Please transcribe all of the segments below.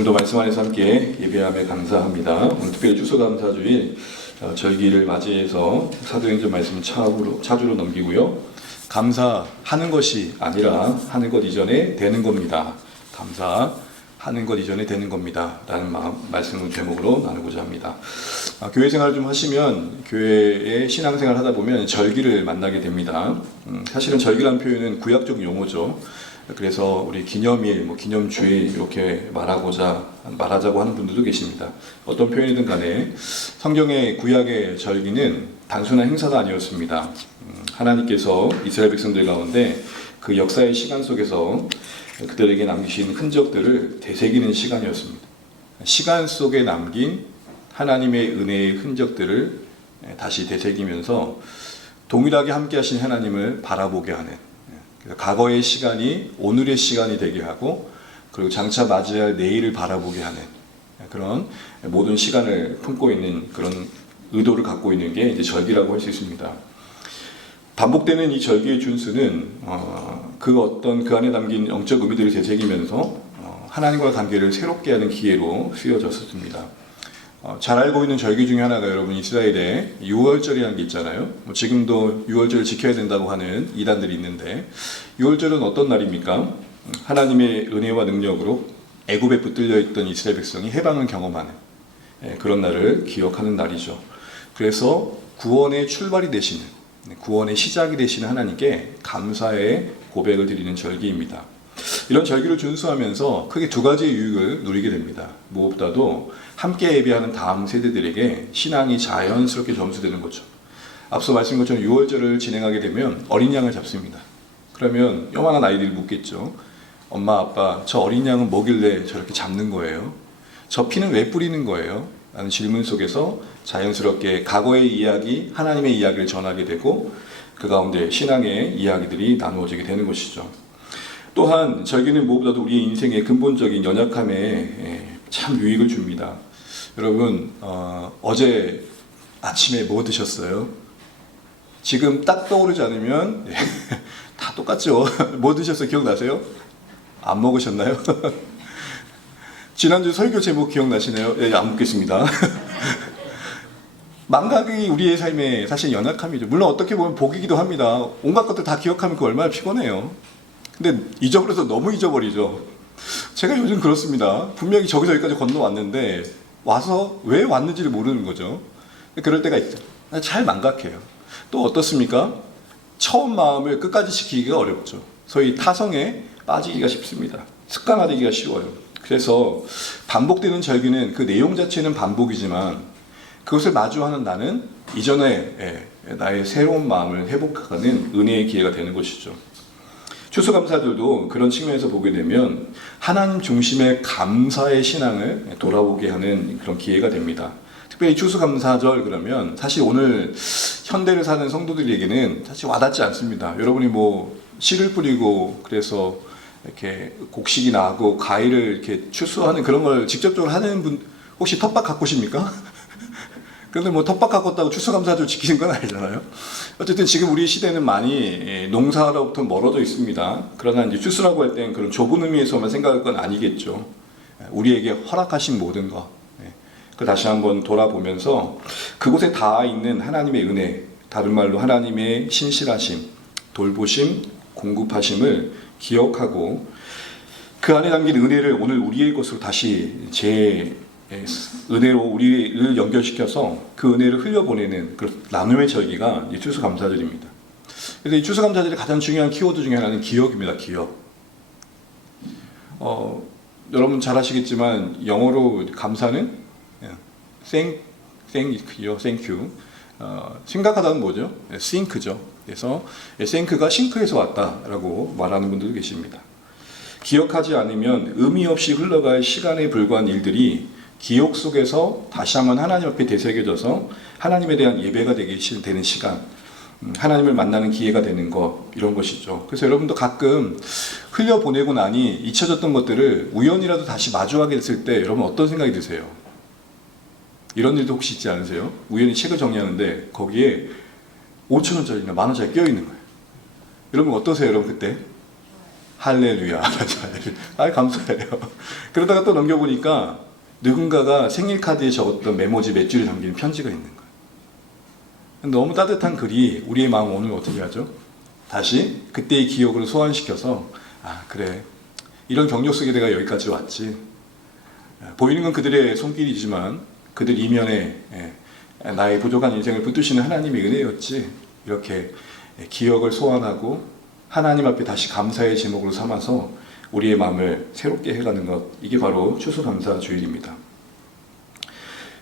오늘도 말씀 안에서 함께 예배하며 감사합니다. 오늘 특별히 추수감사주일 절기를 맞이해서 사도행전 말씀 차주로 넘기고요. 감사하는 것이 아니라 하는 것 이전에 되는 겁니다. 감사하는 것 이전에 되는 겁니다. 라는 말씀을 제목으로 나누고자 합니다. 교회 생활을 좀 하시면 교회의 신앙생활을 하다 보면 절기를 만나게 됩니다. 사실은 절기라는 표현은 구약적 용어죠. 그래서 우리 기념일, 기념주일 이렇게 말하자고 하는 분들도 계십니다. 어떤 표현이든 간에 성경의 구약의 절기는 단순한 행사가 아니었습니다. 하나님께서 이스라엘 백성들 가운데 그 역사의 시간 속에서 그들에게 남기신 흔적들을 되새기는 시간이었습니다. 시간 속에 남긴 하나님의 은혜의 흔적들을 다시 되새기면서 동일하게 함께 하신 하나님을 바라보게 하는, 과거의 시간이 오늘의 시간이 되게 하고, 그리고 장차 맞이할 내일을 바라보게 하는 그런 모든 시간을 품고 있는 그런 의도를 갖고 있는 게 이제 절기라고 할 수 있습니다. 반복되는 이 절기의 준수는 그 안에 담긴 영적 의미들을 되새기면서 하나님과 관계를 새롭게 하는 기회로 쓰여졌습니다. 잘 알고 있는 절기 중에 하나가 여러분 이스라엘에 유월절이라는 게 있잖아요. 지금도 유월절을 지켜야 된다고 하는 이단들이 있는데, 유월절은 어떤 날입니까? 하나님의 은혜와 능력으로 애굽에 붙들려 있던 이스라엘 백성이 해방을 경험하는 그런 날을 기억하는 날이죠. 그래서 구원의 출발이 되시는, 구원의 시작이 되시는 하나님께 감사의 고백을 드리는 절기입니다. 이런 절기를 준수하면서 크게 두 가지의 유익을 누리게 됩니다. 무엇보다도 함께 예배하는 다음 세대들에게 신앙이 자연스럽게 점수되는 거죠. 앞서 말씀드린 것처럼 유월절을 진행하게 되면 어린 양을 잡습니다. 그러면 요만한 아이들이 묻겠죠. 엄마, 아빠, 저 어린 양은 뭐길래 저렇게 잡는 거예요? 저 피는 왜 뿌리는 거예요? 라는 질문 속에서 자연스럽게 과거의 이야기, 하나님의 이야기를 전하게 되고, 그 가운데 신앙의 이야기들이 나누어지게 되는 것이죠. 또한 절기는 무엇보다도 우리의 인생의 근본적인 연약함에 참 유익을 줍니다. 여러분, 어제 아침에 뭐 드셨어요? 지금 딱 떠오르지 않으면 다 똑같죠. 뭐 드셨어요? 기억나세요? 안 먹으셨나요? 지난주 설교 제목 기억나시나요? 안 묻겠습니다. 망각이 우리의 삶의 사실 연약함이죠. 물론 어떻게 보면 복이기도 합니다. 온갖 것들 다 기억하면 그 얼마나 피곤해요. 근데 잊어버려서 너무 잊어버리죠. 제가 요즘 그렇습니다. 분명히 저기서 여기까지 건너왔는데 와서 왜 왔는지를 모르는 거죠. 그럴 때가 있죠. 잘 망각해요. 또 어떻습니까? 처음 마음을 끝까지 지키기가 어렵죠. 소위 타성에 빠지기가 쉽습니다. 습관화되기가 쉬워요. 그래서 반복되는 절기는 그 내용 자체는 반복이지만 그것을 마주하는 나는 이전에 나의 새로운 마음을 회복하는 은혜의 기회가 되는 것이죠. 추수감사들도 그런 측면에서 보게 되면 하나님 중심의 감사의 신앙을 돌아보게 하는 그런 기회가 됩니다. 특별히 추수감사절 그러면 사실 오늘 현대를 사는 성도들에게는 사실 와닿지 않습니다. 여러분이 씨를 뿌리고 그래서 이렇게 곡식이 나고 과일을 이렇게 추수하는 그런 걸 직접적으로 하는 분 혹시 텃밭 가꾸십니까? 그런데 텃밭 가꿨다고 추수감사절 지키는 건 아니잖아요. 어쨌든 지금 우리 시대는 많이 농사로부터 멀어져 있습니다. 그러나 이제 추수라고 할 때는 그런 좁은 의미에서만 생각할 건 아니겠죠. 우리에게 허락하신 모든 것, 그 다시 한번 돌아보면서 그곳에 닿아 있는 하나님의 은혜, 다른 말로 하나님의 신실하심, 돌보심, 공급하심을 기억하고 그 안에 담긴 은혜를 오늘 우리의 것으로 다시 은혜로 우리를 연결시켜서 그 은혜를 흘려보내는 그 나눔의 절기가 이 추수감사절입니다. 그래서 이 추수감사절의 가장 중요한 키워드 중에 하나는 기억입니다. 기억. 여러분 잘 아시겠지만 영어로 감사는 thank you. 심각하다는 뭐죠? sink죠. 그래서 sink가 싱크에서 왔다라고 말하는 분들도 계십니다. 기억하지 않으면 의미 없이 흘러갈 시간에 불과한 일들이 기억 속에서 다시 한번 하나님 앞에 되새겨져서 하나님에 대한 예배가 되는 시간, 하나님을 만나는 기회가 되는 것, 이런 것이죠. 그래서 여러분도 가끔 흘려보내고 나니 잊혀졌던 것들을 우연이라도 다시 마주하게 됐을 때 여러분 어떤 생각이 드세요? 이런 일도 혹시 있지 않으세요? 우연히 책을 정리하는데 거기에 5,000원짜리나 10,000원짜리 껴있는 거예요. 여러분 어떠세요? 여러분 그때? 할렐루야. 아, 감사해요. 그러다가 또 넘겨보니까 누군가가 생일 카드에 적었던 메모지 몇 줄이 담긴 편지가 있는 거예요. 너무 따뜻한 글이 우리의 마음 오늘 어떻게 하죠? 다시 그때의 기억으로 소환시켜서 아, 그래, 이런 경력 속에 내가 여기까지 왔지. 보이는 건 그들의 손길이지만 그들 이면에 나의 부족한 인생을 붙드시는 하나님의 은혜였지. 이렇게 기억을 소환하고 하나님 앞에 다시 감사의 제목으로 삼아서 우리의 마음을 새롭게 해가는 것, 이게 바로 추수감사주일입니다.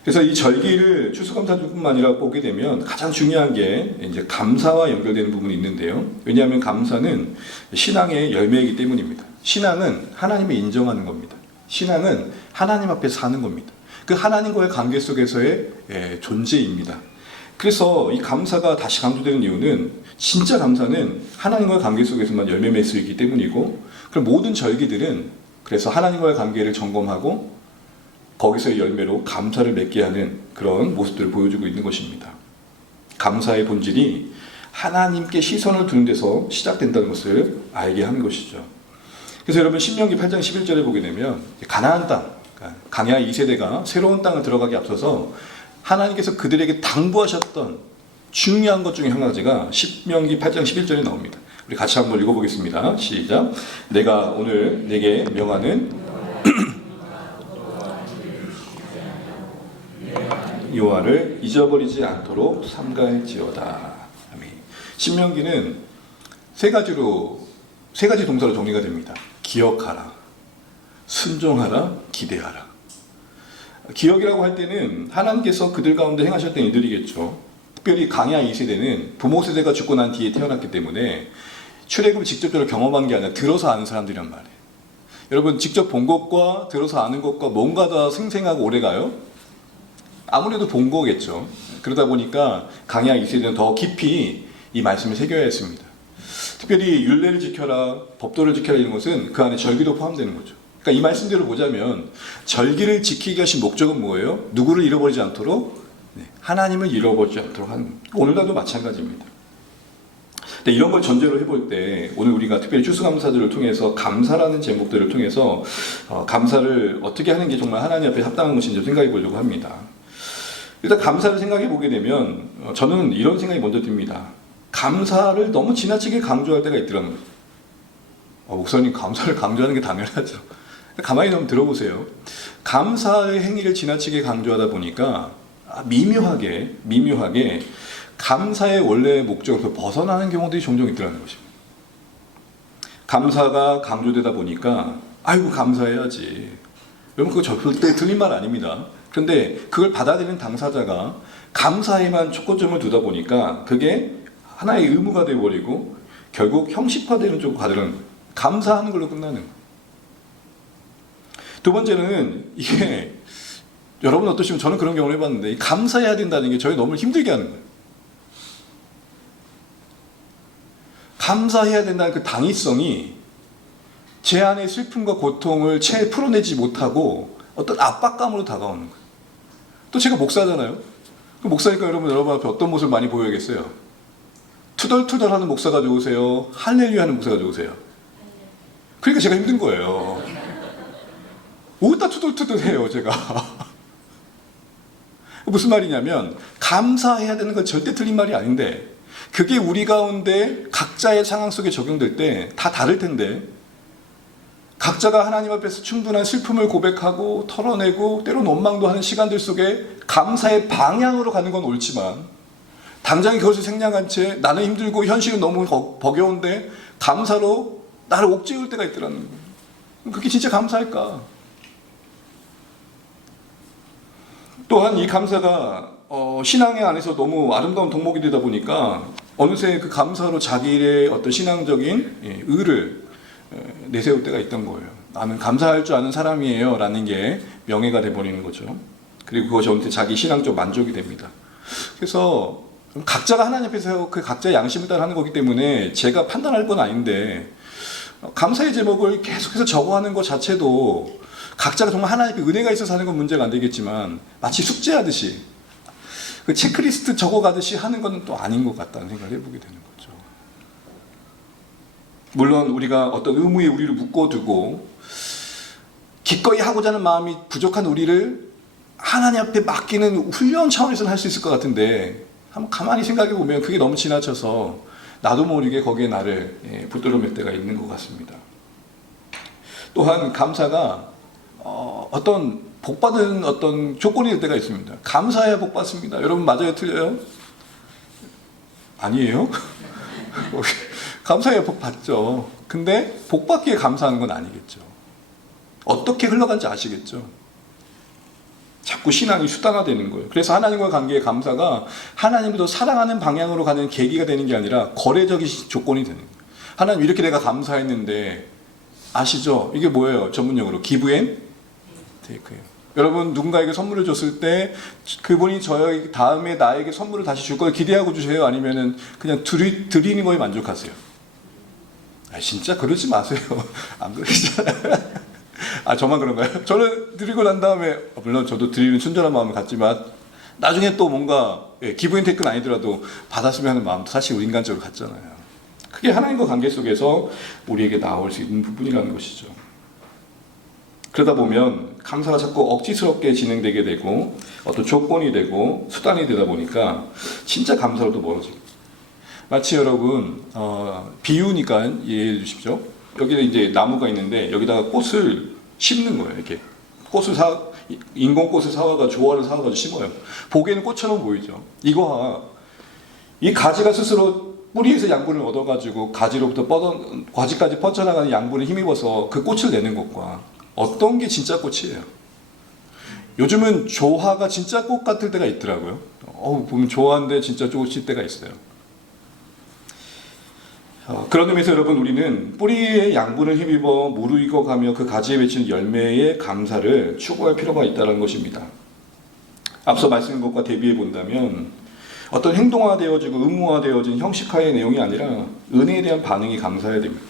그래서 이 절기를 추수감사주뿐만 아니라 보게 되면 가장 중요한 게 이제 감사와 연결되는 부분이 있는데요. 왜냐하면 감사는 신앙의 열매이기 때문입니다. 신앙은 하나님을 인정하는 겁니다. 신앙은 하나님 앞에 사는 겁니다. 그 하나님과의 관계 속에서의 존재입니다. 그래서 이 감사가 다시 강조되는 이유는 진짜 감사는 하나님과의 관계 속에서만 열매 맺을 수 있기 때문이고, 그럼 모든 절기들은 그래서 하나님과의 관계를 점검하고 거기서의 열매로 감사를 맺게 하는 그런 모습들을 보여주고 있는 것입니다. 감사의 본질이 하나님께 시선을 두는 데서 시작된다는 것을 알게 하는 것이죠. 그래서 여러분 신명기 8장 11절에 보게 되면 가나안 땅, 강야 2세대가 새로운 땅을 들어가기 앞서서 하나님께서 그들에게 당부하셨던 중요한 것 중에 한 가지가 신명기 8장 11절에 나옵니다. 우리 같이 한번 읽어보겠습니다. 시작. 내가 오늘 내게 명하는 여호와를 잊어버리지 않도록 삼가할지어다. 아멘. 신명기는 세 가지 동사로 정리가 됩니다. 기억하라, 순종하라, 기대하라. 기억이라고 할 때는 하나님께서 그들 가운데 행하셨던 일들이겠죠. 특별히 강야 2세대는 부모 세대가 죽고 난 뒤에 태어났기 때문에 출애굽을 직접적으로 경험한 게 아니라 들어서 아는 사람들이란 말이에요. 여러분 직접 본 것과 들어서 아는 것과 뭔가 더 생생하고 오래가요? 아무래도 본 거겠죠. 그러다 보니까 강야 2세대는 더 깊이 이 말씀을 새겨야 했습니다. 특별히 율례를 지켜라, 법도를 지켜라 이런 것은 그 안에 절기도 포함되는 거죠. 그러니까 이 말씀대로 보자면 절기를 지키게 하신 목적은 뭐예요? 누구를 잃어버리지 않도록, 하나님을 잃어버리지 않도록 하는 겁니다. 오늘날도 마찬가지입니다. 근데 이런 걸 전제로 해볼 때 오늘 우리가 특별히 추수감사들을 통해서 감사라는 제목들을 통해서 감사를 어떻게 하는 게 정말 하나님 앞에 합당한 것인지 생각해 보려고 합니다. 일단 감사를 생각해 보게 되면 저는 이런 생각이 먼저 듭니다. 감사를 너무 지나치게 강조할 때가 있더라고요. 목사님 감사를 강조하는 게 당연하죠. 가만히 좀 들어보세요. 감사의 행위를 지나치게 강조하다 보니까 미묘하게 감사의 원래 목적에서 벗어나는 경우들이 종종 있더라는 것입니다. 감사가 강조되다 보니까 아이고 감사해야지. 여러분 그거 절대 틀린 말 아닙니다. 그런데 그걸 받아들이는 당사자가 감사에만 초점을 두다 보니까 그게 하나의 의무가 되어버리고 결국 형식화되는 쪽으로 가더라는 거예요. 감사하는 걸로 끝나는 거예요. 두 번째는 이게 여러분 어떠시면 저는 그런 경험을 해봤는데 감사해야 된다는 게 저희 너무 힘들게 하는 거예요. 감사해야 된다는 그 당위성이 제 안의 슬픔과 고통을 채 풀어내지 못하고 어떤 압박감으로 다가오는 거예요. 또 제가 목사잖아요. 목사니까 여러분 앞에 어떤 모습을 많이 보여야겠어요? 투덜투덜하는 목사가 좋으세요? 할렐루야 하는 목사가 좋으세요? 그러니까 제가 힘든 거예요. 어디다 투덜투덜해요 제가. 무슨 말이냐면 감사해야 되는 건 절대 틀린 말이 아닌데 그게 우리 가운데 각자의 상황 속에 적용될 때 다 다를 텐데 각자가 하나님 앞에서 충분한 슬픔을 고백하고 털어내고 때로는 원망도 하는 시간들 속에 감사의 방향으로 가는 건 옳지만 당장 그것을 생략한 채 나는 힘들고 현실은 너무 버거운데 감사로 나를 옥죄울 때가 있더라는 거예요. 그게 진짜 감사할까? 또한 이 감사가 신앙의 안에서 너무 아름다운 덕목이 되다 보니까 어느새 그 감사로 자기의 어떤 신앙적인 의를 내세울 때가 있던 거예요. 나는 감사할 줄 아는 사람이에요 라는 게 명예가 돼버리는 거죠. 그리고 그것이 어느새 자기 신앙적 만족이 됩니다. 그래서 각자가 하나님 앞에서 그 각자의 양심을 따라 하는 거기 때문에 제가 판단할 건 아닌데 감사의 제목을 계속해서 적어하는 것 자체도 각자가 정말 하나님께 은혜가 있어서 하는 건 문제가 안 되겠지만 마치 숙제하듯이 그 체크리스트 적어가듯이 하는 건 또 아닌 것 같다는 생각을 해보게 되는 거죠. 물론 우리가 어떤 의무에 우리를 묶어두고 기꺼이 하고자 하는 마음이 부족한 우리를 하나님 앞에 맡기는 훈련 차원에서는 할 수 있을 것 같은데, 한번 가만히 생각해 보면 그게 너무 지나쳐서 나도 모르게 거기에 나를 붙들어 맬 때가 있는 것 같습니다. 또한 감사가 어떤 복받은 어떤 조건이 될 때가 있습니다. 감사해야 복받습니다. 여러분 맞아요? 틀려요? 아니에요? 감사해야 복받죠. 근데 복받기에 감사하는 건 아니겠죠. 어떻게 흘러간지 아시겠죠? 자꾸 신앙이 수단화되는 거예요. 그래서 하나님과의 관계의 감사가 하나님을 더 사랑하는 방향으로 가는 계기가 되는 게 아니라 거래적인 조건이 되는 거예요. 하나님 이렇게 내가 감사했는데, 아시죠? 이게 뭐예요? 전문용어로 give and take예요. 여러분 누군가에게 선물을 줬을 때 그분이 저희 다음에 나에게 선물을 다시 줄 걸 기대하고 주세요? 아니면은 그냥 드리는 거에 만족하세요? 진짜 그러지 마세요. 안 그러시잖아요. 저만 그런가요? 저는 드리고 난 다음에 물론 저도 드리는 순전한 마음을 갖지만 나중에 또 뭔가 give and take는 아니더라도 받았으면 하는 마음도 사실 인간적으로 갖잖아요. 그게 하나님과 관계 속에서 우리에게 나올 수 있는 부분이라는 것이죠. 그러다 보면 감사가 자꾸 억지스럽게 진행되게 되고 어떤 조건이 되고 수단이 되다 보니까 진짜 감사로도 멀어집니다. 마치 여러분 비유니까 이해해 주십시오. 여기에 이제 나무가 있는데 여기다가 꽃을 심는 거예요. 이렇게 꽃을 인공꽃을 사와가 조화를 사와가지고 심어요. 보기에는 꽃처럼 보이죠. 이 가지가 스스로 뿌리에서 양분을 얻어가지고 가지로부터 과지까지 뻗쳐나가는 양분을 힘입어서 그 꽃을 내는 것과 어떤 게 진짜 꽃이에요? 요즘은 조화가 진짜 꽃 같을 때가 있더라고요. 보면 조화인데 진짜 꽃일 때가 있어요. 그런 의미에서 여러분 우리는 뿌리의 양분을 힘입어 무르익어가며 그 가지에 맺힌 열매의 감사를 추구할 필요가 있다는 것입니다. 앞서 말씀한 것과 대비해 본다면 어떤 행동화되어지고 의무화되어진 형식화의 내용이 아니라 은혜에 대한 반응이 감사해야 됩니다.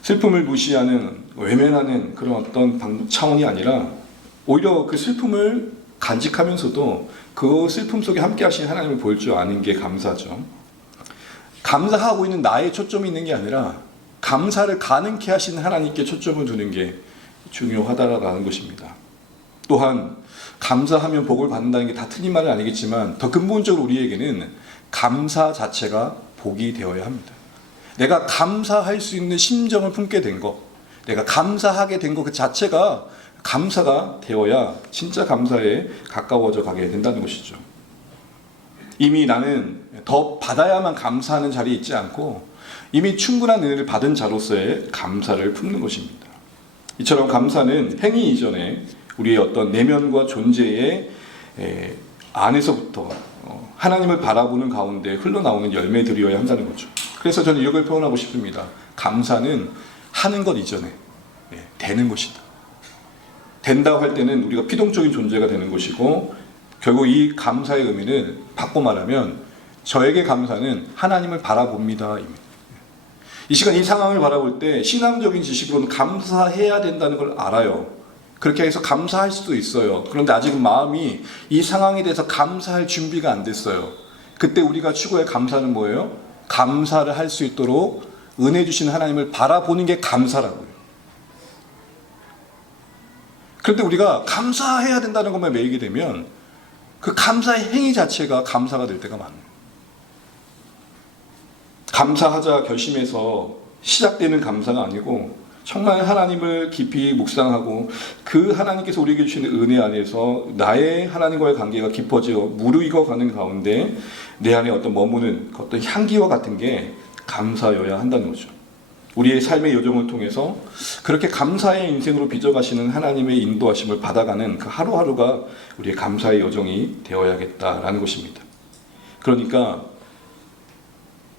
슬픔을 무시하는 외면하는 그런 어떤 차원이 아니라 오히려 그 슬픔을 간직하면서도 그 슬픔 속에 함께 하신 하나님을 볼 줄 아는 게 감사죠. 감사하고 있는 나에 초점이 있는 게 아니라 감사를 가능케 하신 하나님께 초점을 두는 게 중요하다라는 것입니다. 또한 감사하면 복을 받는다는 게 다 틀린 말은 아니겠지만 더 근본적으로 우리에게는 감사 자체가 복이 되어야 합니다. 내가 감사할 수 있는 심정을 품게 된 것, 내가 감사하게 된 것 그 자체가 감사가 되어야 진짜 감사에 가까워져 가게 된다는 것이죠. 이미 나는 더 받아야만 감사하는 자리에 있지 않고 이미 충분한 은혜를 받은 자로서의 감사를 품는 것입니다. 이처럼 감사는 행위 이전에 우리의 어떤 내면과 존재의 안에서부터 하나님을 바라보는 가운데 흘러나오는 열매들이어야 한다는 거죠. 그래서 저는 이걸 표현하고 싶습니다. 감사는 하는 것 이전에 되는 것이다. 된다고 할 때는 우리가 피동적인 존재가 되는 것이고 결국 이 감사의 의미는 바꿔 말하면 저에게 감사는 하나님을 바라봅니다. 이 시간 이 상황을 바라볼 때 신앙적인 지식으로는 감사해야 된다는 걸 알아요. 그렇게 해서 감사할 수도 있어요. 그런데 아직은 마음이 이 상황에 대해서 감사할 준비가 안 됐어요. 그때 우리가 추구할 감사는 뭐예요? 감사를 할 수 있도록 은혜 주신 하나님을 바라보는 게 감사라고요. 그런데 우리가 감사해야 된다는 것만 매이게 되면 그 감사의 행위 자체가 감사가 될 때가 많아요. 감사하자 결심해서 시작되는 감사가 아니고 정말 하나님을 깊이 묵상하고 그 하나님께서 우리에게 주시는 은혜 안에서 나의 하나님과의 관계가 깊어져 무르익어 가는 가운데 내 안에 어떤 머무는 어떤 향기와 같은 게 감사여야 한다는 거죠. 우리의 삶의 여정을 통해서 그렇게 감사의 인생으로 빚어가시는 하나님의 인도하심을 받아가는 그 하루하루가 우리의 감사의 여정이 되어야겠다라는 것입니다. 그러니까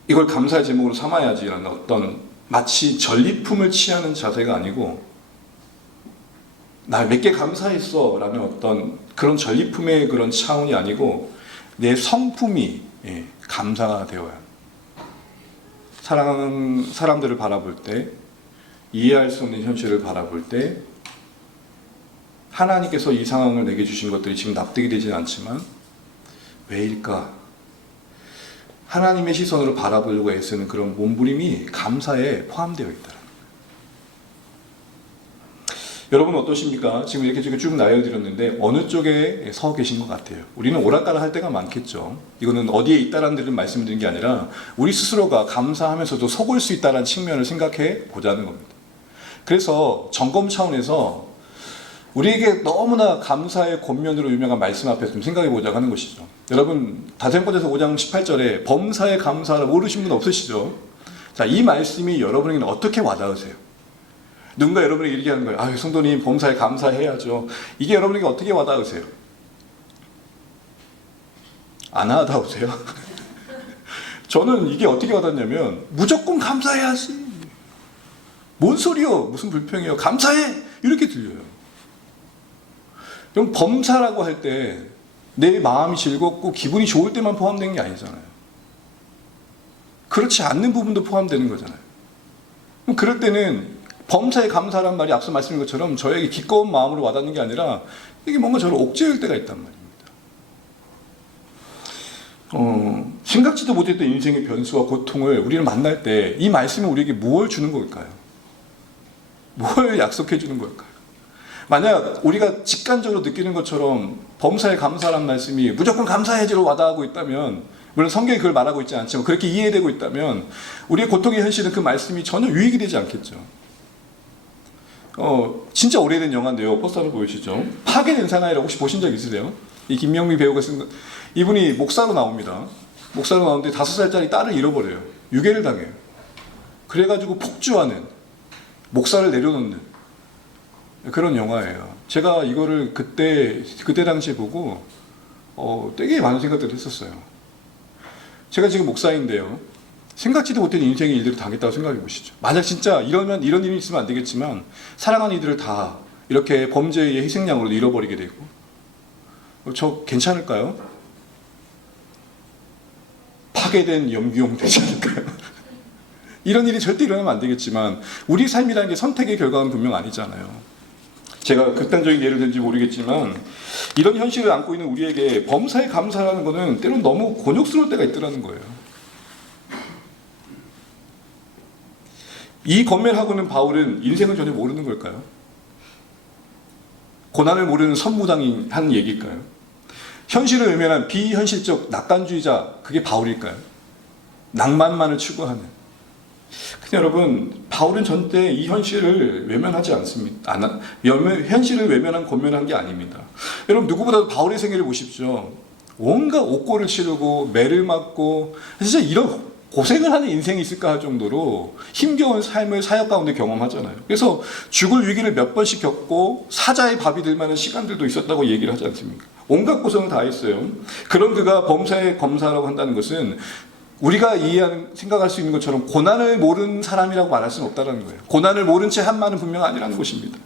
이걸 감사의 제목으로 삼아야지라는 어떤 마치 전리품을 취하는 자세가 아니고 나 몇 개 감사했어 라는 어떤 그런 전리품의 그런 차원이 아니고 내 성품이 감사가 되어야 합니다. 사랑하는 사람들을 바라볼 때 이해할 수 없는 현실을 바라볼 때 하나님께서 이 상황을 내게 주신 것들이 지금 납득이 되지는 않지만 왜일까? 하나님의 시선으로 바라보려고 애쓰는 그런 몸부림이 감사에 포함되어 있다. 여러분 어떠십니까? 지금 이렇게 쭉 나열드렸는데 어느 쪽에 서 계신 것 같아요? 우리는 오락가락 할 때가 많겠죠. 이거는 어디에 있다라는 데를 말씀드린 게 아니라 우리 스스로가 감사하면서도 속을 수 있다는 측면을 생각해 보자는 겁니다. 그래서 점검 차원에서 우리에게 너무나 감사의 권면으로 유명한 말씀 앞에서 좀 생각해 보자고 하는 것이죠. 여러분 다세번권에서 5장 18절에 범사에 감사를 모르신 분 없으시죠? 자, 이 말씀이 여러분에게는 어떻게 와닿으세요? 누군가 여러분에게 이렇게 하는 거예요. 아유, 성도님 범사에 감사해야죠. 이게 여러분에게 어떻게 와닿으세요? 안 와닿으세요? 저는 이게 어떻게 와닿냐면 무조건 감사해야지. 뭔 소리요? 무슨 불평이요? 감사해! 이렇게 들려요. 그럼 범사라고 할 때 내 마음이 즐겁고 기분이 좋을 때만 포함되는 게 아니잖아요. 그렇지 않는 부분도 포함되는 거잖아요. 그럼 그럴 때는 범사에 감사란 말이 앞서 말씀드린 것처럼 저에게 기꺼운 마음으로 와닿는 게 아니라 이게 뭔가 저를 옥죄일 때가 있단 말입니다. 생각지도 못했던 인생의 변수와 고통을 우리는 만날 때 이 말씀이 우리에게 무엇을 주는 걸까요? 뭘 약속해 주는 걸까요? 만약 우리가 직관적으로 느끼는 것처럼 범사에 감사란 말씀이 무조건 감사해지로 와닿고 있다면, 물론 성경이 그걸 말하고 있지 않지만 그렇게 이해되고 있다면 우리의 고통의 현실은 그 말씀이 전혀 유익이 되지 않겠죠. 진짜 오래된 영화인데요. 포스터를 보이시죠? 파괴된 사나이라고 혹시 보신 적 있으세요? 이 김명미 배우가 쓴 이분이 목사로 나옵니다. 목사로 나오는데 5살짜리 딸을 잃어버려요. 유괴를 당해요. 그래가지고 폭주하는, 목사를 내려놓는 그런 영화예요. 제가 이거를 그때 당시에 보고 되게 많은 생각들을 했었어요. 제가 지금 목사인데요. 생각지도 못한 인생의 일들을 당했다고 생각해 보시죠. 만약 진짜 이런 일이 있으면 안 되겠지만 사랑하는 이들을 다 이렇게 범죄의 희생양으로 잃어버리게 되고, 저 괜찮을까요? 파괴된 염기용 되지 않을까요? 이런 일이 절대 일어나면 안 되겠지만 우리 삶이라는 게 선택의 결과는 분명 아니잖아요. 제가 극단적인 예를 든지 모르겠지만 이런 현실을 안고 있는 우리에게 범사에 감사라는 것은 때론 너무 곤욕스러울 때가 있더라는 거예요. 이 권면하고는 바울은 인생을 전혀 모르는 걸까요? 고난을 모르는 선무당이 한 얘기일까요? 현실을 외면한 비현실적 낙관주의자, 그게 바울일까요? 낭만만을 추구하는. 근데 여러분, 바울은 절대 이 현실을 외면하지 않습니다. 현실을 외면한 권면한 게 아닙니다. 여러분, 누구보다도 바울의 생애를 보십시오. 온갖 옥고를 치르고 매를 맞고 진짜 이런 고생을 하는 인생이 있을까 할 정도로 힘겨운 삶을 사역 가운데 경험하잖아요. 그래서 죽을 위기를 몇 번씩 겪고 사자의 밥이 될 만한 시간들도 있었다고 얘기를 하지 않습니까? 온갖 고생을 다 했어요. 그런 그가 범사에 검사라고 한다는 것은 우리가 생각할 수 있는 것처럼 고난을 모르는 사람이라고 말할 수는 없다는 거예요. 고난을 모른 채 한 말은 분명 아니라는 것입니다.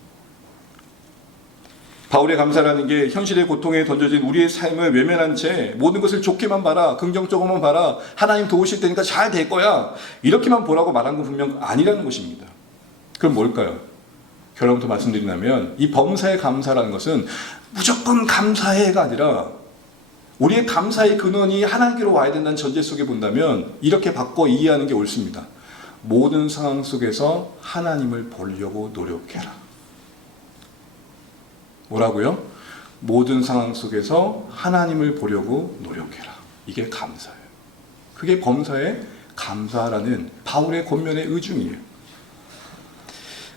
바울의 감사라는 게 현실의 고통에 던져진 우리의 삶을 외면한 채 모든 것을 좋게만 봐라, 긍정적으로만 봐라, 하나님 도우실 테니까 잘 될 거야, 이렇게만 보라고 말한 건 분명 아니라는 것입니다. 그럼 뭘까요? 결론부터 말씀드리자면 이 범사에 감사라는 것은 무조건 감사해가 아니라 우리의 감사의 근원이 하나님께로 와야 된다는 전제 속에 본다면 이렇게 바꿔 이해하는 게 옳습니다. 모든 상황 속에서 하나님을 보려고 노력해라. 뭐라고요? 모든 상황 속에서 하나님을 보려고 노력해라. 이게 감사예요. 그게 범사에 감사라는 바울의 권면의 의중이에요.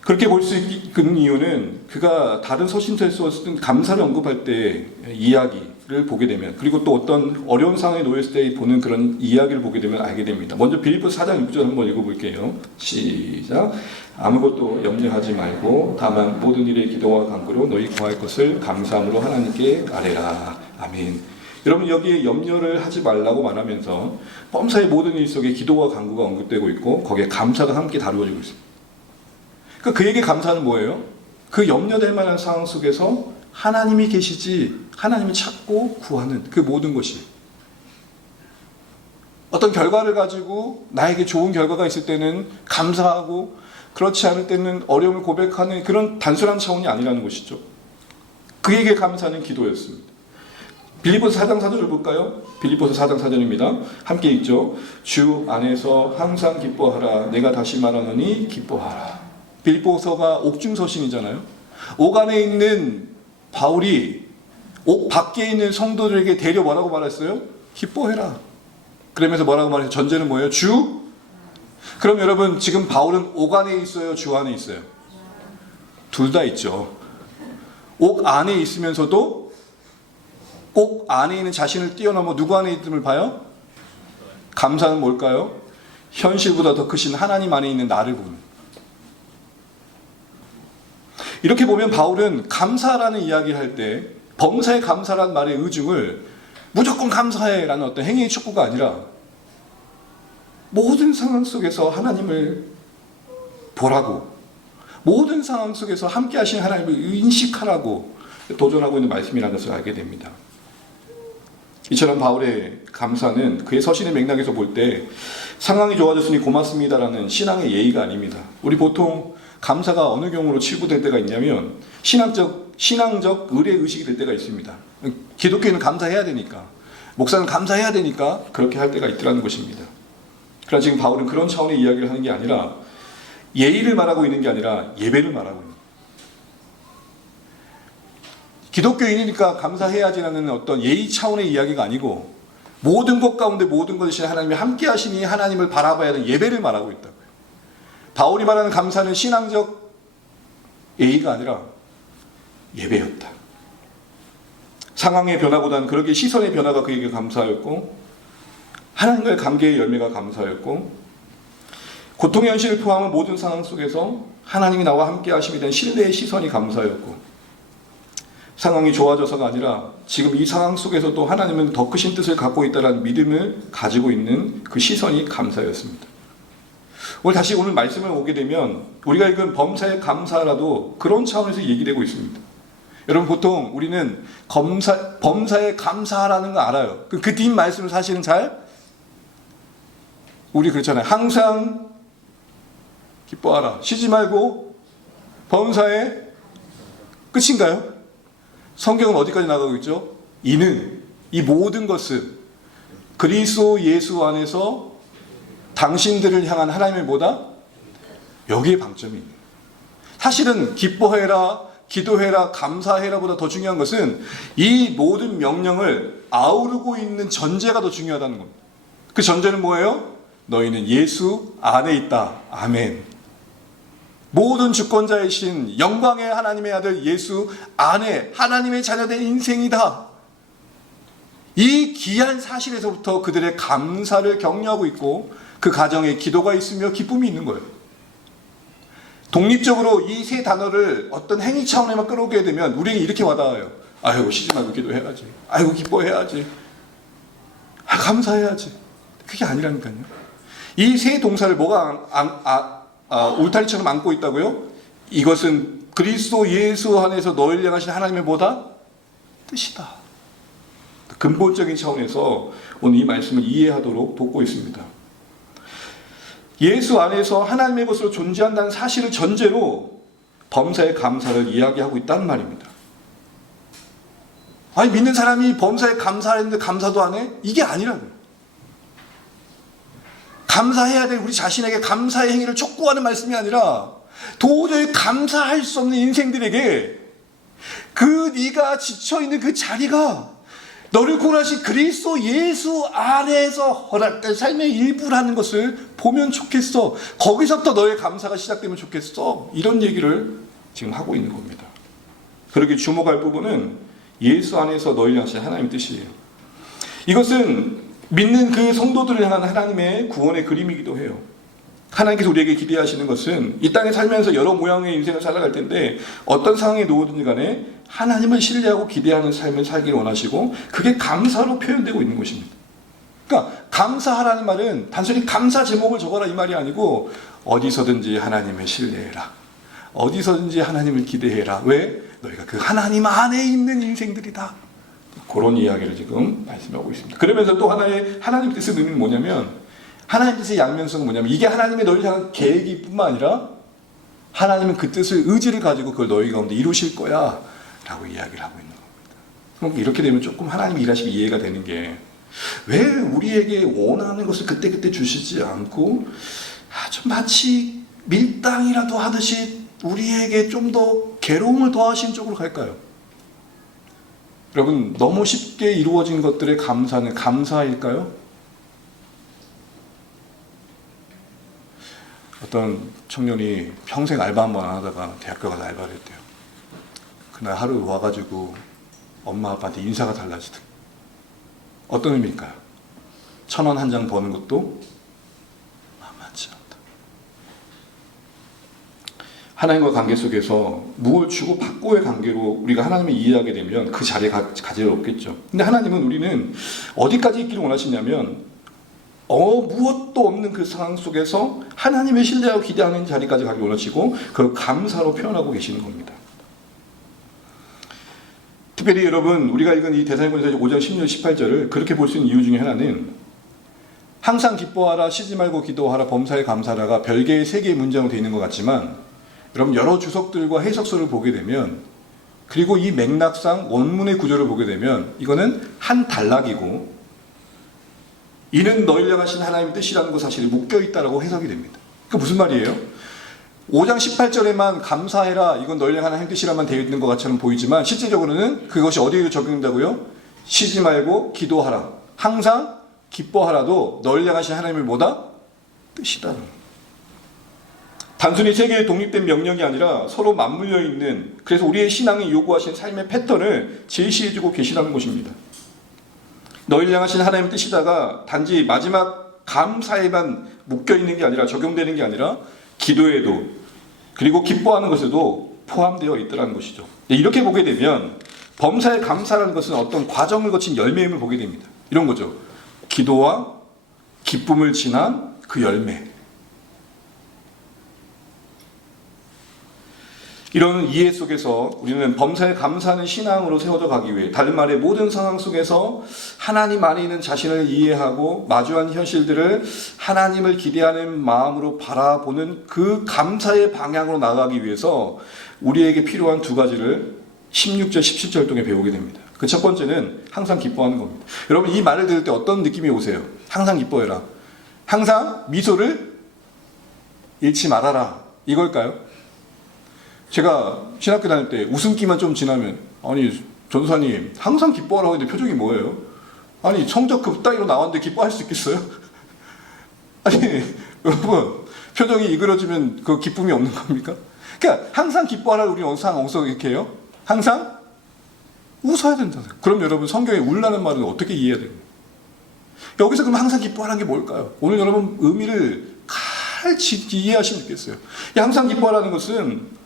그렇게 볼 수 있는 이유는 그가 다른 서신서에서 쓰던 감사를 언급할 때 이야기를 보게 되면, 그리고 또 어떤 어려운 상황에 놓였을 때 보는 그런 이야기를 보게 되면 알게 됩니다. 먼저 빌립보서 4장 6절 한번 읽어볼게요. 시작. 아무것도 염려하지 말고 다만 모든 일에 기도와 간구로 너희 구할 것을 감사함으로 하나님께 아뢰라. 아멘. 여러분, 여기에 염려를 하지 말라고 말하면서 범사의 모든 일 속에 기도와 간구가 언급되고 있고 거기에 감사가 함께 다루어지고 있습니다. 그러니까 그에게 감사는 뭐예요? 그 염려될 만한 상황 속에서 하나님이 계시지, 하나님을 찾고 구하는 그 모든 것이, 어떤 결과를 가지고 나에게 좋은 결과가 있을 때는 감사하고 그렇지 않을 때는 어려움을 고백하는 그런 단순한 차원이 아니라는 것이죠. 그에게 감사는 기도였습니다. 빌립보서 4장 4절을 볼까요? 빌립보서 4장 4절입니다. 함께 읽죠. 주 안에서 항상 기뻐하라. 내가 다시 말하노니 기뻐하라. 빌립보서가 옥중서신이잖아요. 옥 안에 있는 바울이 옥 밖에 있는 성도들에게 대려 뭐라고 말했어요? 기뻐해라. 그러면서 뭐라고 말해요? 전제는 뭐예요? 주? 그럼 여러분 지금 바울은 옥 안에 있어요? 주 안에 있어요? 둘 다 있죠. 옥 안에 있으면서도 꼭 안에 있는 자신을 뛰어넘어 누구 안에 있음을 봐요? 감사는 뭘까요? 현실보다 더 크신 하나님 안에 있는 나를 보는. 이렇게 보면 바울은 감사라는 이야기를 할 때 범사에 감사라는 말의 의중을 무조건 감사해라는 어떤 행위의 촉구가 아니라 모든 상황 속에서 하나님을 보라고, 모든 상황 속에서 함께 하신 하나님을 인식하라고 도전하고 있는 말씀이라는 것을 알게 됩니다. 이처럼 바울의 감사는 그의 서신의 맥락에서 볼 때 상황이 좋아졌으니 고맙습니다라는 신앙의 예의가 아닙니다. 우리 보통 감사가 어느 경우로 치부될 때가 있냐면 신앙적 의례 의식이 될 때가 있습니다. 기독교인은 감사해야 되니까, 목사는 감사해야 되니까 그렇게 할 때가 있더라는 것입니다. 그러나 지금 바울은 그런 차원의 이야기를 하는 게 아니라 예의를 말하고 있는 게 아니라 예배를 말하고 있는 거예요. 기독교인이니까 감사해야지라는 어떤 예의 차원의 이야기가 아니고 모든 것 가운데 모든 것이 하나님이 함께 하시니 하나님을 바라봐야 하는 예배를 말하고 있다고요. 바울이 말하는 감사는 신앙적 예의가 아니라 예배였다. 상황의 변화보다는 그렇게 시선의 변화가 그에게 감사였고 하나님과의 관계의 열매가 감사였고 고통의 현실을 포함한 모든 상황 속에서 하나님이 나와 함께 하심에 대한 신뢰의 시선이 감사였고 상황이 좋아져서가 아니라 지금 이 상황 속에서도 하나님은 더 크신 뜻을 갖고 있다는 믿음을 가지고 있는 그 시선이 감사였습니다. 오늘 말씀을 오게 되면 우리가 읽은 범사의 감사라도 그런 차원에서 얘기되고 있습니다. 여러분 보통 우리는 범사에 감사라는 거 알아요. 그 뒷 말씀을 사실은 우리 그렇잖아요. 항상 기뻐하라. 쉬지 말고 범사에 끝인가요? 성경은 어디까지 나가고 있죠? 이 모든 것은 그리스도 예수 안에서 당신들을 향한 하나님의 뭐다? 여기에 방점이 있는 거예요. 사실은 기뻐해라, 기도해라, 감사해라 보다 더 중요한 것은 이 모든 명령을 아우르고 있는 전제가 더 중요하다는 겁니다. 그 전제는 뭐예요? 너희는 예수 안에 있다. 아멘. 모든 주권자이신 영광의 하나님의 아들 예수 안에 하나님의 자녀된 인생이다. 이 귀한 사실에서부터 그들의 감사를 격려하고 있고 그 가정에 기도가 있으며 기쁨이 있는 거예요. 독립적으로 이 세 단어를 어떤 행위 차원에만 끌어오게 되면 우리에게 이렇게 와닿아요. 아이고 쉬지 말고 기도해야지. 아이고 기뻐해야지. 감사해야지. 그게 아니라니까요. 이 세 동사를 뭐가 울타리처럼 안고 있다고요? 이것은 그리스도 예수 안에서 너희를 향하신 하나님의 뭐다? 뜻이다. 근본적인 차원에서 오늘 이 말씀을 이해하도록 돕고 있습니다. 예수 안에서 하나님의 것으로 존재한다는 사실을 전제로 범사의 감사를 이야기하고 있다는 말입니다. 아니 믿는 사람이 범사에 감사했는데 감사도 안 해? 이게 아니라고요. 감사해야 될 우리 자신에게 감사의 행위를 촉구하는 말씀이 아니라 도저히 감사할 수 없는 인생들에게 네가 지쳐있는 그 자리가 너를 구원하신 그리스도 예수 안에서 허락된 삶의 일부라는 것을 보면 좋겠어. 거기서부터 너의 감사가 시작되면 좋겠어. 이런 얘기를 지금 하고 있는 겁니다. 그렇게 주목할 부분은 예수 안에서 너희를 향하신 하나님의 뜻이에요. 이것은 믿는 그 성도들을 향한 하나님의 구원의 그림이기도 해요. 하나님께서 우리에게 기대하시는 것은 이 땅에 살면서 여러 모양의 인생을 살아갈 텐데 어떤 상황에 놓이든지 간에 하나님을 신뢰하고 기대하는 삶을 살기를 원하시고 그게 감사로 표현되고 있는 것입니다. 그러니까 감사하라는 말은 단순히 감사 제목을 적어라 이 말이 아니고 어디서든지 하나님을 신뢰해라. 어디서든지 하나님을 기대해라. 왜? 너희가 그 하나님 안에 있는 인생들이다. 그런 이야기를 지금 말씀하고 있습니다. 그러면서 또 하나의 하나님 뜻의 의미는 뭐냐면 하나님 뜻의 양면성은 뭐냐면 이게 하나님의 너희를 향한 계획이 뿐만 아니라 하나님은 그 뜻을 의지를 가지고 그걸 너희 가운데 이루실 거야 라고 이야기를 하고 있는 겁니다. 이렇게 되면 조금 하나님 일하시기 이해가 되는 게, 왜 우리에게 원하는 것을 그때그때 주시지 않고 좀 마치 밀당이라도 하듯이 우리에게 좀 더 괴로움을 더하신 쪽으로 갈까요? 여러분, 너무 쉽게 이루어진 것들의 감사는 감사일까요? 어떤 청년이 평생 알바 한 번 안 하다가 대학교 가서 알바를 했대요. 그날 하루 와가지고 엄마 아빠한테 인사가 달라지더라고요. 어떤 의미일까요? 1,000원 한 장 버는 것도 만만치 않다. 하나님과 관계 속에서 무엇을 주고 받고의 관계로 우리가 하나님을 이해하게 되면 그 자리에 가질 없겠죠. 근데 하나님은 우리는 어디까지 있기를 원하시냐면 무엇도 없는 그 상황 속에서 하나님의 신뢰하고 기대하는 자리까지 가기 원하시고 그걸 감사로 표현하고 계시는 겁니다. 특별히 여러분, 우리가 읽은 이 데살로니가서 5장 16, 18절을 그렇게 볼 수 있는 이유 중에 하나는, 항상 기뻐하라, 쉬지 말고 기도하라, 범사에 감사하라가 별개의 세 개의 문장으로 되어 있는 것 같지만, 여러분 여러 주석들과 해석서를 보게 되면, 그리고 이 맥락상 원문의 구조를 보게 되면 이거는 한 단락이고, 이는 너희를 향하신 하나님의 뜻이라는 것 사실이 묶여있다라고 해석이 됩니다. 그 무슨 말이에요? 5장 18절에만 감사해라, 이건 너희를 향한 하나님의 뜻이라만 되어 있는 것 같처럼 보이지만 실제적으로는 그것이 어디에 적용된다고요? 쉬지 말고 기도하라, 항상 기뻐하라도 너희를 향하신 하나님을 뭐다? 뜻이다. 단순히 세 개의 독립된 명령이 아니라 서로 맞물려 있는, 그래서 우리의 신앙이 요구하신 삶의 패턴을 제시해주고 계시다는 것입니다. 너희를 향하신 하나님의 뜻이다가 단지 마지막 감사에만 묶여있는 게 아니라, 적용되는 게 아니라 기도에도, 그리고 기뻐하는 것에도 포함되어 있더라는 것이죠. 이렇게 보게 되면 범사에 감사라는 것은 어떤 과정을 거친 열매임을 보게 됩니다. 이런 거죠. 기도와 기쁨을 지난 그 열매. 이런 이해 속에서 우리는 범사에 감사하는 신앙으로 세워져 가기 위해, 다른 말에 모든 상황 속에서 하나님 안에 있는 자신을 이해하고 마주한 현실들을 하나님을 기대하는 마음으로 바라보는 그 감사의 방향으로 나아가기 위해서 우리에게 필요한 두 가지를 16절, 17절 동에 배우게 됩니다. 그 첫 번째는 항상 기뻐하는 겁니다. 여러분, 이 말을 들을 때 어떤 느낌이 오세요? 항상 기뻐해라, 항상 미소를 잃지 말아라, 이걸까요? 제가 신학교 다닐 때 웃음기만 좀 지나면, 아니 전도사님 항상 기뻐하라고 했는데 표정이 뭐예요? 아니 성적 그 따위로 나왔는데 기뻐할 수 있겠어요? 아니 여러분, 표정이 이그러지면 그 기쁨이 없는 겁니까? 그러니까 항상 기뻐하라고 우리는 어디서 이렇게 해요? 항상 웃어야 된다. 그럼 여러분, 성경에 울라는 말은 어떻게 이해해야 됩니까? 여기서 그럼 항상 기뻐하라는 게 뭘까요? 오늘 여러분 의미를 칼치 이해하시면 좋겠어요. 항상 기뻐하라는 것은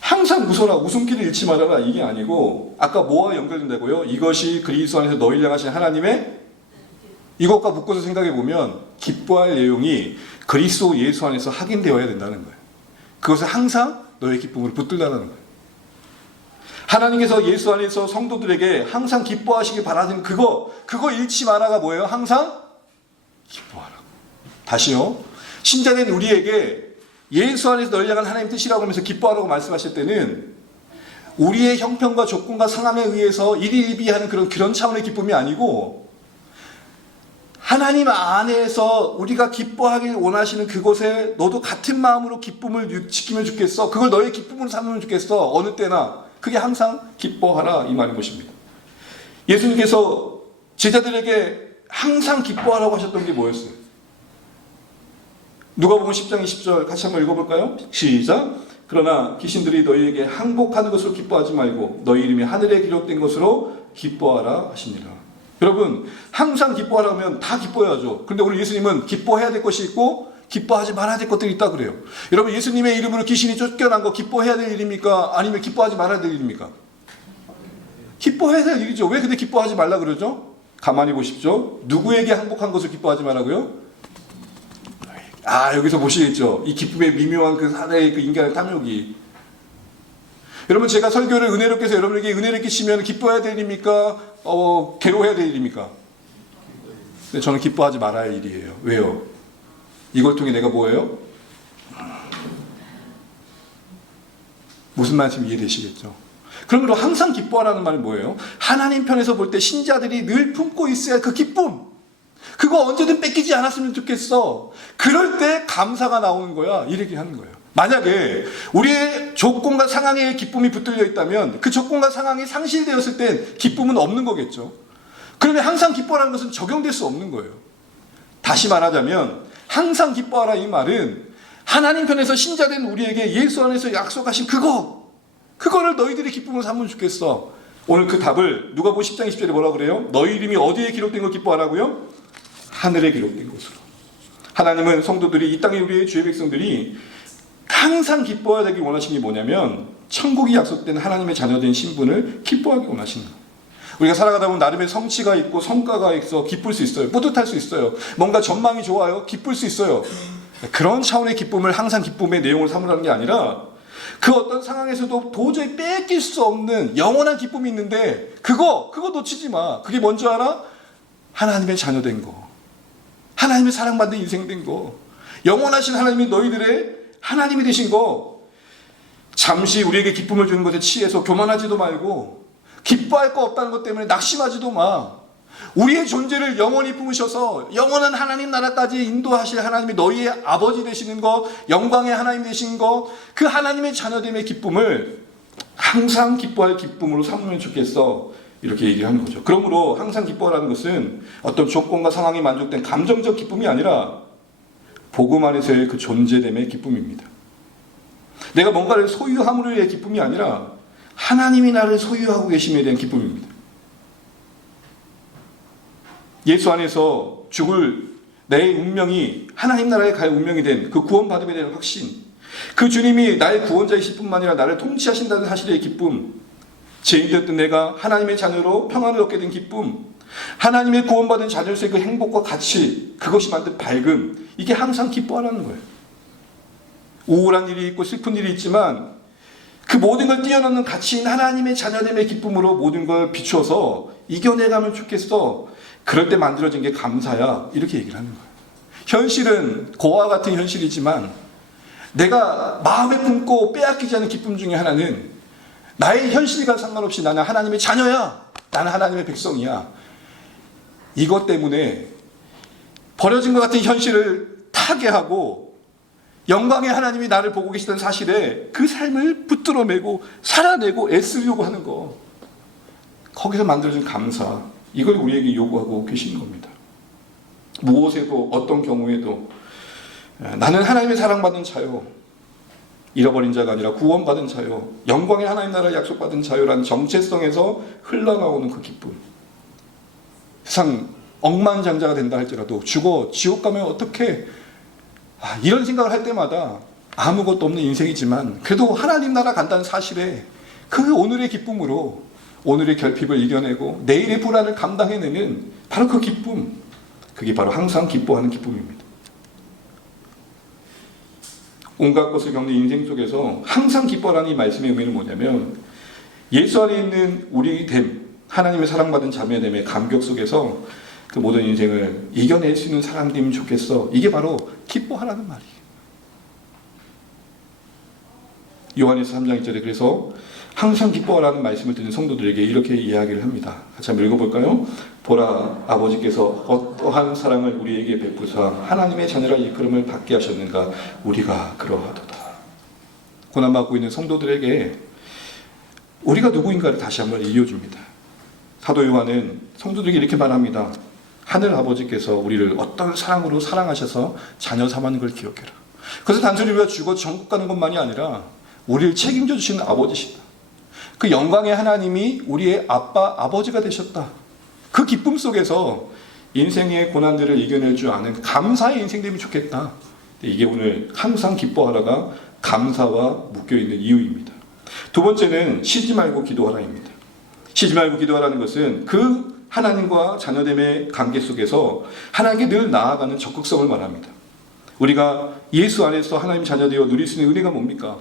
항상 웃어라, 웃음기를 잃지 말아라, 이게 아니고, 아까 뭐와 연결된다고요? 이것이 그리스도 안에서 너희를 향하신 하나님의, 이것과 묶어서 생각해 보면 기뻐할 내용이 그리스도 예수 안에서 확인되어야 된다는 거예요. 그것을 항상 너의 기쁨으로 붙들라는 거예요. 하나님께서 예수 안에서 성도들에게 항상 기뻐하시길 바라는 그거 잃지 마라가 뭐예요? 항상 기뻐하라. 다시요, 신자된 우리에게 예수 안에서 너희를 향한 하나님의 뜻이라고 하면서 기뻐하라고 말씀하실 때는 우리의 형편과 조건과 상함에 의해서 일희일비하는 그런 차원의 기쁨이 아니고, 하나님 안에서 우리가 기뻐하길 원하시는 그곳에 너도 같은 마음으로 기쁨을 지키면 좋겠어, 그걸 너의 기쁨으로 삼으면 좋겠어, 어느 때나. 그게 항상 기뻐하라, 이 말인 것입니다. 예수님께서 제자들에게 항상 기뻐하라고 하셨던 게 뭐였어요? 누가복음 10장 20절 같이 한번 읽어볼까요? 시작. 그러나 귀신들이 너희에게 항복하는 것으로 기뻐하지 말고 너희 이름이 하늘에 기록된 것으로 기뻐하라 하시니라. 여러분, 항상 기뻐하라면 다 기뻐해야죠. 그런데 오늘 예수님은 기뻐해야 될 것이 있고 기뻐하지 말아야 될 것들이 있다 그래요. 여러분, 예수님의 이름으로 귀신이 쫓겨난 거 기뻐해야 될 일입니까? 아니면 기뻐하지 말아야 될 일입니까? 기뻐해야 될 일이죠. 왜 근데 기뻐하지 말라 그러죠? 가만히 보십시오. 누구에게 항복한 것을 기뻐하지 말라고요? 여기서 보시겠죠. 이 기쁨의 미묘한 그 하나의 그 인간의 탐욕이. 여러분, 제가 설교를 은혜롭게 해서 여러분에게 은혜를 끼치면 기뻐해야 될 일입니까? 괴로워해야 될 일입니까? 근데 저는 기뻐하지 말아야 할 일이에요. 왜요? 이걸 통해 내가 뭐예요? 무슨 말씀 이해되시겠죠? 그러므로 항상 기뻐하라는 말은 뭐예요? 하나님 편에서 볼 때 신자들이 늘 품고 있어야 할 그 기쁨, 그거 언제든 뺏기지 않았으면 좋겠어. 그럴 때 감사가 나오는 거야. 이렇게 하는 거예요. 만약에 우리의 조건과 상황에 기쁨이 붙들려 있다면 그 조건과 상황이 상실되었을 땐 기쁨은 없는 거겠죠. 그러면 항상 기뻐하라는 것은 적용될 수 없는 거예요. 다시 말하자면 항상 기뻐하라 이 말은 하나님 편에서 신자된 우리에게 예수 안에서 약속하신 그거를 너희들이 기쁨으로 삼으면 좋겠어. 오늘 그 답을 누가복음 10장 20절에 뭐라고 그래요? 너희 이름이 어디에 기록된 걸 기뻐하라고요? 하늘에 기록된 것으로. 하나님은 성도들이, 이 땅의 우리의 주의 백성들이 항상 기뻐해야 되길 원하시는 게 뭐냐면 천국이 약속된 하나님의 자녀된 신분을 기뻐하기 원하시는 거예요. 우리가 살아가다 보면 나름의 성취가 있고 성과가 있어 기쁠 수 있어요. 뿌듯할 수 있어요. 뭔가 전망이 좋아요. 기쁠 수 있어요. 그런 차원의 기쁨을 항상 기쁨의 내용을 삼으라는 게 아니라 그 어떤 상황에서도 도저히 뺏길 수 없는 영원한 기쁨이 있는데 그거 놓치지 마. 그게 뭔지 알아? 하나님의 자녀된 거. 하나님의 사랑받는 인생 된 거. 영원하신 하나님이 너희들의 하나님이 되신 거. 잠시 우리에게 기쁨을 주는 것에 취해서 교만하지도 말고 기뻐할 거 없다는 것 때문에 낙심하지도 마. 우리의 존재를 영원히 품으셔서 영원한 하나님 나라까지 인도하실 하나님이 너희의 아버지 되시는 것, 영광의 하나님 되시는 것, 그 하나님의 자녀됨의 기쁨을 항상 기뻐할 기쁨으로 삼으면 좋겠어. 이렇게 얘기하는 거죠. 그러므로 항상 기뻐하라는 것은 어떤 조건과 상황이 만족된 감정적 기쁨이 아니라 복음 안에서의 그 존재됨의 기쁨입니다. 내가 뭔가를 소유함으로의 기쁨이 아니라 하나님이 나를 소유하고 계심에 대한 기쁨입니다. 예수 안에서 죽을 내 운명이 하나님 나라에 갈 운명이 된 그 구원받음에 대한 확신, 그 주님이 나의 구원자이실 뿐만 아니라 나를 통치하신다는 사실의 기쁨, 죄인되었던 내가 하나님의 자녀로 평안을 얻게 된 기쁨, 하나님의 구원받은 자녀로서의 그 행복과 가치, 그것이 만든 밝음, 이게 항상 기뻐하라는 거예요. 우울한 일이 있고 슬픈 일이 있지만 그 모든 걸 뛰어넘는 가치인 하나님의 자녀됨의 기쁨으로 모든 걸 비추어서 이겨내가면 좋겠어. 그럴 때 만들어진 게 감사야. 이렇게 얘기를 하는 거예요. 현실은 고아와 같은 현실이지만 내가 마음에 품고 빼앗기지 않은 기쁨 중에 하나는 나의 현실과 상관없이 나는 하나님의 자녀야. 나는 하나님의 백성이야. 이것 때문에 버려진 것 같은 현실을 타개하고 영광의 하나님이 나를 보고 계시다는 사실에 그 삶을 붙들어매고 살아내고 애쓰려고 하는 거, 거기서 만들어진 감사, 이걸 우리에게 요구하고 계시는 겁니다. 무엇에도 어떤 경우에도 나는 하나님의 사랑받은 자요, 잃어버린 자가 아니라 구원받은 자요, 영광의 하나님 나라 약속받은 자요라는 정체성에서 흘러나오는 그 기쁨. 세상 억만장자가 된다 할지라도 죽어 지옥 가면 어떡해, 이런 생각을 할 때마다 아무것도 없는 인생이지만 그래도 하나님 나라 간다는 사실에 그 오늘의 기쁨으로 오늘의 결핍을 이겨내고 내일의 불안을 감당해내는 바로 그 기쁨, 그게 바로 항상 기뻐하는 기쁨입니다. 온갖 것을 겪는 인생 속에서 항상 기뻐라는 이 말씀의 의미는 뭐냐면 예수 안에 있는 우리 됨, 하나님의 사랑받은 자매됨의 감격 속에서 그 모든 인생을 이겨낼 수 있는 사람 되면 좋겠어. 이게 바로 기뻐하라는 말이에요. 요한에서 3장 1절에 그래서 항상 기뻐하라는 말씀을 듣는 성도들에게 이렇게 이야기를 합니다. 같이 한번 읽어볼까요? 보라, 아버지께서 어떠한 사랑을 우리에게 베푸사 하나님의 자녀라 일컬음을 받게 하셨는가. 우리가 그러하도다. 고난받고 있는 성도들에게 우리가 누구인가를 다시 한번 이어줍니다. 사도 요한은 성도들에게 이렇게 말합니다. 하늘 아버지께서 우리를 어떤 사랑으로 사랑하셔서 자녀 삼는 걸 기억해라. 그래서 단순히 우리가 죽어 천국 가는 것만이 아니라 우리를 책임져 주시는 아버지시다. 그 영광의 하나님이 우리의 아빠, 아버지가 되셨다. 그 기쁨 속에서 인생의 고난들을 이겨낼 줄 아는 감사의 인생 되면 좋겠다. 이게 오늘 항상 기뻐하라가 감사와 묶여있는 이유입니다. 두 번째는 쉬지 말고 기도하라입니다. 쉬지 말고 기도하라는 것은 그 하나님과 자녀됨의 관계 속에서 하나님께 늘 나아가는 적극성을 말합니다. 우리가 예수 안에서 하나님 자녀 되어 누릴 수 있는 은혜가 뭡니까?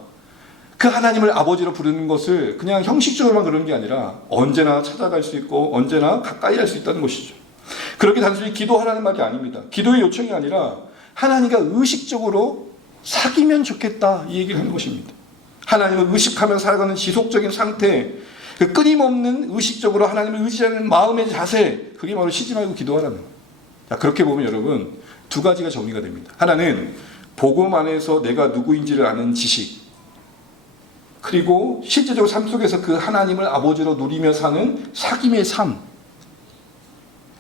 그 하나님을 아버지로 부르는 것을 그냥 형식적으로만 그러는 게 아니라 언제나 찾아갈 수 있고 언제나 가까이 할 수 있다는 것이죠. 그렇게 단순히 기도하라는 말이 아닙니다. 기도의 요청이 아니라 하나님과 의식적으로 사귀면 좋겠다, 이 얘기를 하는 것입니다. 하나님을 의식하며 살아가는 지속적인 상태, 그 끊임없는 의식적으로 하나님을 의지하는 마음의 자세, 그게 바로 쉬지 말고 기도하라는 거예요. 자, 그렇게 보면 여러분 두 가지가 정리가 됩니다. 하나는 복음 안에서 내가 누구인지를 아는 지식, 그리고 실제적으로 삶 속에서 그 하나님을 아버지로 누리며 사는 사귐의 삶,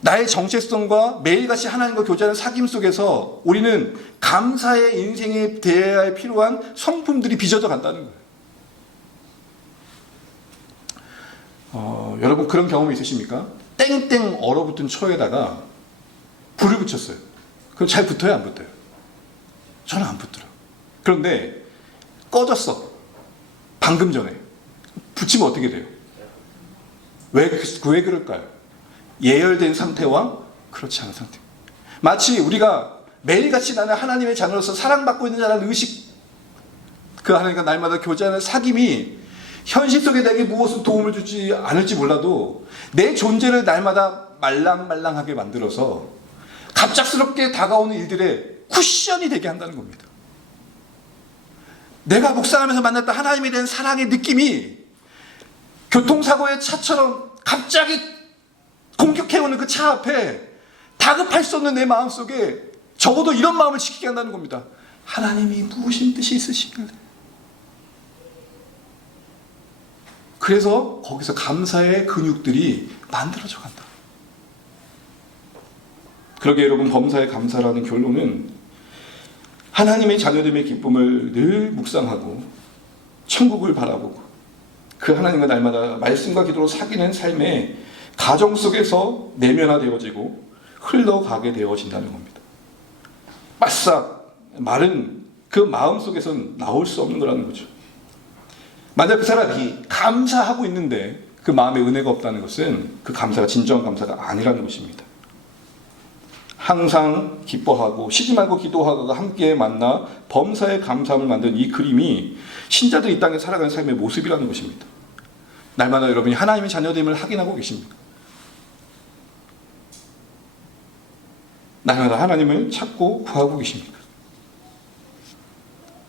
나의 정체성과 매일같이 하나님과 교제하는 사귐 속에서 우리는 감사의 인생에 대해야 필요한 성품들이 빚어져 간다는 거예요. 여러분 그런 경험 있으십니까? 땡땡 얼어붙은 초에다가 불을 붙였어요. 그럼 잘 붙어요, 안 붙어요? 저는 안 붙더라고요. 그런데 꺼졌어. 방금 전에. 붙이면 어떻게 돼요? 왜 그럴까요? 예열된 상태와 그렇지 않은 상태. 마치 우리가 매일같이 나는 하나님의 자녀로서 사랑받고 있는 자라는 의식, 그 하나님과 날마다 교제하는 사귐이 현실 속에 내게 무엇을 도움을 주지 않을지 몰라도 내 존재를 날마다 말랑말랑하게 만들어서 갑작스럽게 다가오는 일들의 쿠션이 되게 한다는 겁니다. 내가 묵상하면서 만났던 하나님에 대한 사랑의 느낌이 교통사고의 차처럼 갑자기 공격해오는 그 차 앞에 다급할 수 없는 내 마음속에 적어도 이런 마음을 지키게 한다는 겁니다. 하나님이 무엇인 뜻이 있으시길래. 그래서 거기서 감사의 근육들이 만들어져 간다. 그러게 여러분, 범사에 감사라는 결론은 하나님의 자녀됨의 기쁨을 늘 묵상하고 천국을 바라보고 그 하나님과 날마다 말씀과 기도로 사귀는 삶의 가정 속에서 내면화되어지고 흘러가게 되어진다는 겁니다. 바싹 마른 그 마음 속에서는 나올 수 없는 거라는 거죠. 만약 그 사람이 감사하고 있는데 그 마음에 은혜가 없다는 것은 그 감사가 진정한 감사가 아니라는 것입니다. 항상 기뻐하고 쉬지 말고 기도하고가 함께 만나 범사의 감사함을 만든 이 그림이 신자들이 이 땅에 살아가는 삶의 모습이라는 것입니다. 날마다 여러분이 하나님의 자녀됨을 확인하고 계십니까? 날마다 하나님을 찾고 구하고 계십니까?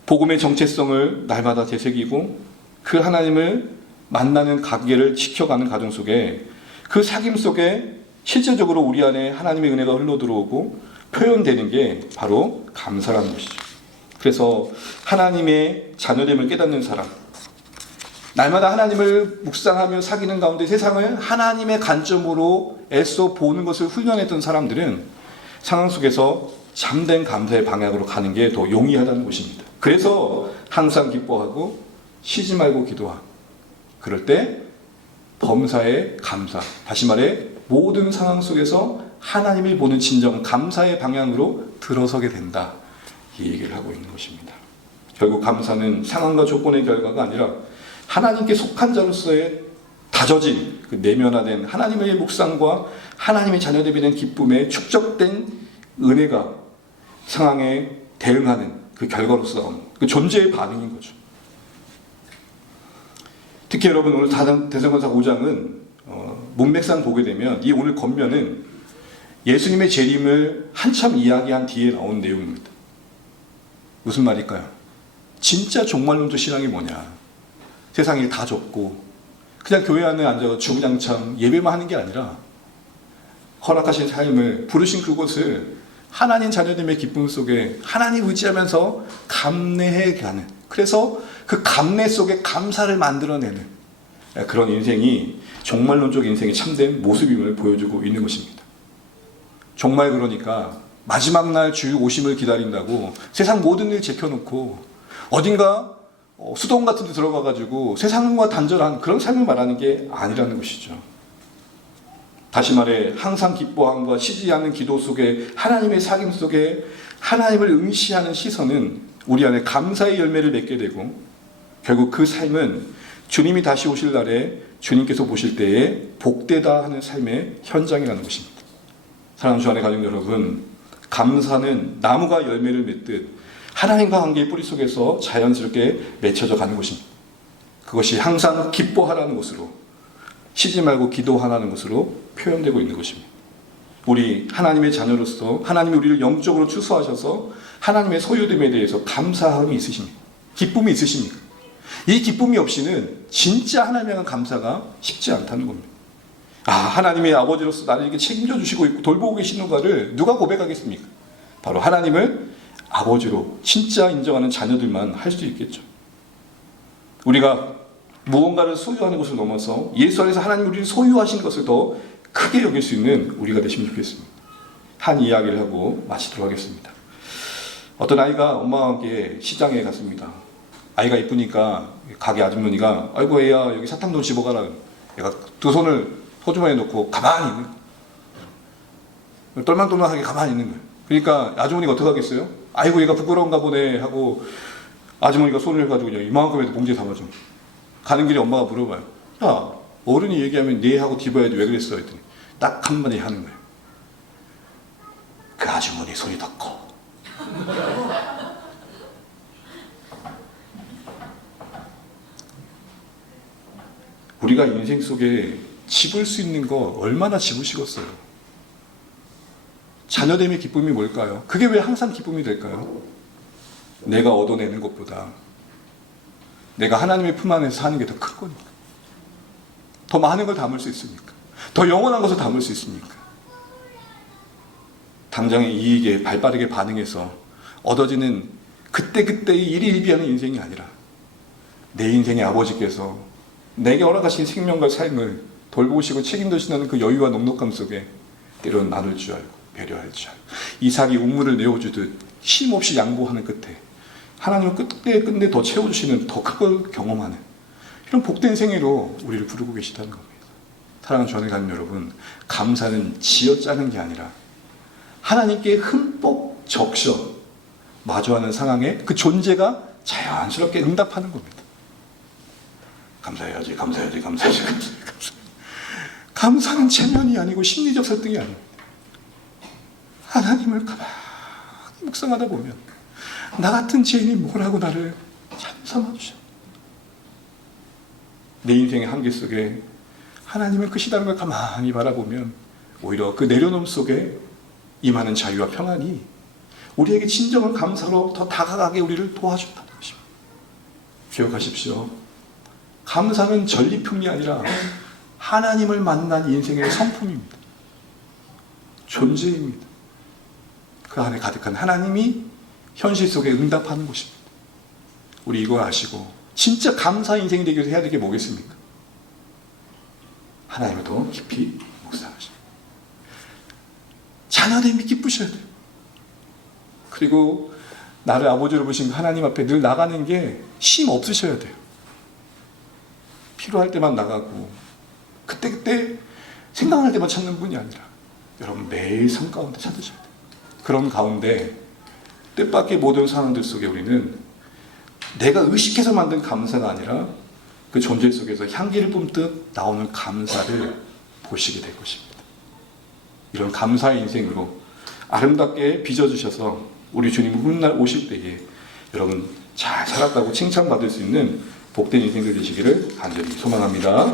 복음의 정체성을 날마다 되새기고 그 하나님을 만나는 관계를 지켜가는 가정 속에 그 사귐 속에 실제적으로 우리 안에 하나님의 은혜가 흘러들어오고 표현되는 게 바로 감사라는 것이죠. 그래서 하나님의 자녀됨을 깨닫는 사람, 날마다 하나님을 묵상하며 사귀는 가운데 세상을 하나님의 관점으로 애써 보는 것을 훈련했던 사람들은 상황 속에서 참된 감사의 방향으로 가는 게 더 용이하다는 것입니다. 그래서 항상 기뻐하고 쉬지 말고 기도하고 그럴 때 범사의 감사, 다시 말해 모든 상황 속에서 하나님을 보는 진정 감사의 방향으로 들어서게 된다, 이 얘기를 하고 있는 것입니다. 결국 감사는 상황과 조건의 결과가 아니라 하나님께 속한 자로서의 다져진 그 내면화된 하나님의 묵상과 하나님의 자녀됨이 된 기쁨에 축적된 은혜가 상황에 대응하는 그 결과로서 그 존재의 반응인 거죠. 특히 여러분 오늘 대성전서 5장은 문맥상 보게 되면 이 오늘 겉면은 예수님의 재림을 한참 이야기한 뒤에 나온 내용입니다. 무슨 말일까요? 진짜 종말론적 신앙이 뭐냐? 세상이 다 좁고 그냥 교회 안에 앉아서 주구장창 예배만 하는 게 아니라 허락하신 삶을 부르신 그곳을 하나님 자녀됨의 기쁨 속에 하나님 의지하면서 감내해 가는, 그래서 그 감내 속에 감사를 만들어내는 그런 인생이 종말론적 인생의 참된 모습임을 보여주고 있는 것입니다. 정말 그러니까 마지막 날 주의 오심을 기다린다고 세상 모든 일 제껴놓고 어딘가 수동 같은 데 들어가가지고 세상과 단절한 그런 삶을 말하는 게 아니라는 것이죠. 다시 말해 항상 기뻐함과 쉬지 않는 기도 속에 하나님의 사귐 속에 하나님을 응시하는 시선은 우리 안에 감사의 열매를 맺게 되고 결국 그 삶은 주님이 다시 오실 날에 주님께서 보실 때에 복되다 하는 삶의 현장이라는 것입니다. 사랑하는 주 안의 가족 여러분, 감사는 나무가 열매를 맺듯 하나님과 관계의 뿌리 속에서 자연스럽게 맺혀져 가는 것입니다. 그것이 항상 기뻐하라는 것으로, 쉬지 말고 기도하라는 것으로 표현되고 있는 것입니다. 우리 하나님의 자녀로서 하나님이 우리를 영적으로 추수하셔서 하나님의 소유됨에 대해서 감사함이 있으십니까? 기쁨이 있으십니까? 이 기쁨이 없이는 진짜 하나님에 대한 감사가 쉽지 않다는 겁니다. 하나님의 아버지로서 나를 이렇게 책임져 주시고 있고 돌보고 계시는 것을 누가 고백하겠습니까? 바로 하나님을 아버지로 진짜 인정하는 자녀들만 할 수 있겠죠. 우리가 무언가를 소유하는 것을 넘어서 예수 안에서 하나님 우리를 소유하신 것을 더 크게 여길 수 있는 우리가 되시면 좋겠습니다. 한 이야기를 하고 마치도록 하겠습니다. 어떤 아이가 엄마와 함께 시장에 갔습니다. 아이가 이쁘니까 가게 아주머니가 아이고 애야 여기 사탕 좀 집어가라. 얘가 두 손을 호주머니에 넣고 가만히 있는 거예요. 똘망똘망하게 가만히 있는 거예요. 그러니까 아주머니가 어떻게 하겠어요? 아이고 얘가 부끄러운가 보네 하고 아주머니가 손을 가지고 그냥 이만큼에도 봉지에 담아줘. 가는 길에 엄마가 물어봐요. 야 어른이 얘기하면 네 하고 뒤집어야지 왜 그랬어? 했더니 딱 한마디 하는 거예요. 그 아주머니 손이 더 커. 우리가 인생 속에 집을 수 있는 거 얼마나 집으시겠어요? 자녀됨의 기쁨이 뭘까요? 그게 왜 항상 기쁨이 될까요? 내가 얻어내는 것보다 내가 하나님의 품 안에서 사는 게 더 큰 거니까. 더 많은 걸 담을 수 있으니까. 더 영원한 것을 담을 수 있으니까. 당장의 이익에 발빠르게 반응해서 얻어지는 그때그때의 일희일비하는 인생이 아니라 내 인생의 아버지께서 내게 허락하신 생명과 삶을 돌보시고 책임지시는 그 여유와 넉넉함 속에 때로는 나눌 줄 알고 배려할 줄 알고 이삭이 우물을 내어주듯 쉼없이 양보하는 끝에 하나님은 끝내 더 채워주시는 더 큰 걸 경험하는 이런 복된 생애로 우리를 부르고 계시다는 겁니다. 사랑하는 주안의 가족 여러분, 감사는 지어짜는 게 아니라 하나님께 흠뻑 적셔 마주하는 상황에 그 존재가 자연스럽게 응답하는 겁니다. 감사해야지. 감사는 체면이 아니고 심리적 설득이 아닙니다. 하나님을 가만히 묵상하다 보면 나 같은 죄인이 뭘 하고 나를 참 삼아주셔. 내 인생의 한계 속에 하나님은 크시다는 걸 가만히 바라보면 오히려 그 내려놓음 속에 임하는 자유와 평안이 우리에게 진정한 감사로 더 다가가게 우리를 도와준다는 것입니다. 기억하십시오. 감사는 전리품이 아니라 하나님을 만난 인생의 성품입니다. 존재입니다. 그 안에 가득한 하나님이 현실 속에 응답하는 것입니다. 우리 이걸 아시고 진짜 감사 인생이 되기 위해서 해야 될 게 뭐겠습니까? 하나님을 더 깊이 묵상하십니다. 자녀됨이 기쁘셔야 돼요. 그리고 나를 아버지로 보신 하나님 앞에 늘 나가는 게 쉼 없으셔야 돼요. 필요할 때만 나가고 그때 생각날 때만 찾는 분이 아니라 여러분 매일 삶 가운데 찾으셔야 돼요. 그런 가운데 뜻밖의 모든 상황들 속에 우리는 내가 의식해서 만든 감사가 아니라 그 존재 속에서 향기를 뿜듯 나오는 감사를 보시게 될 것입니다. 이런 감사의 인생으로 아름답게 빚어주셔서 우리 주님 훗날 오실 때에 여러분 잘 살았다고 칭찬받을 수 있는 복된 인생들 되시기를 간절히 소망합니다.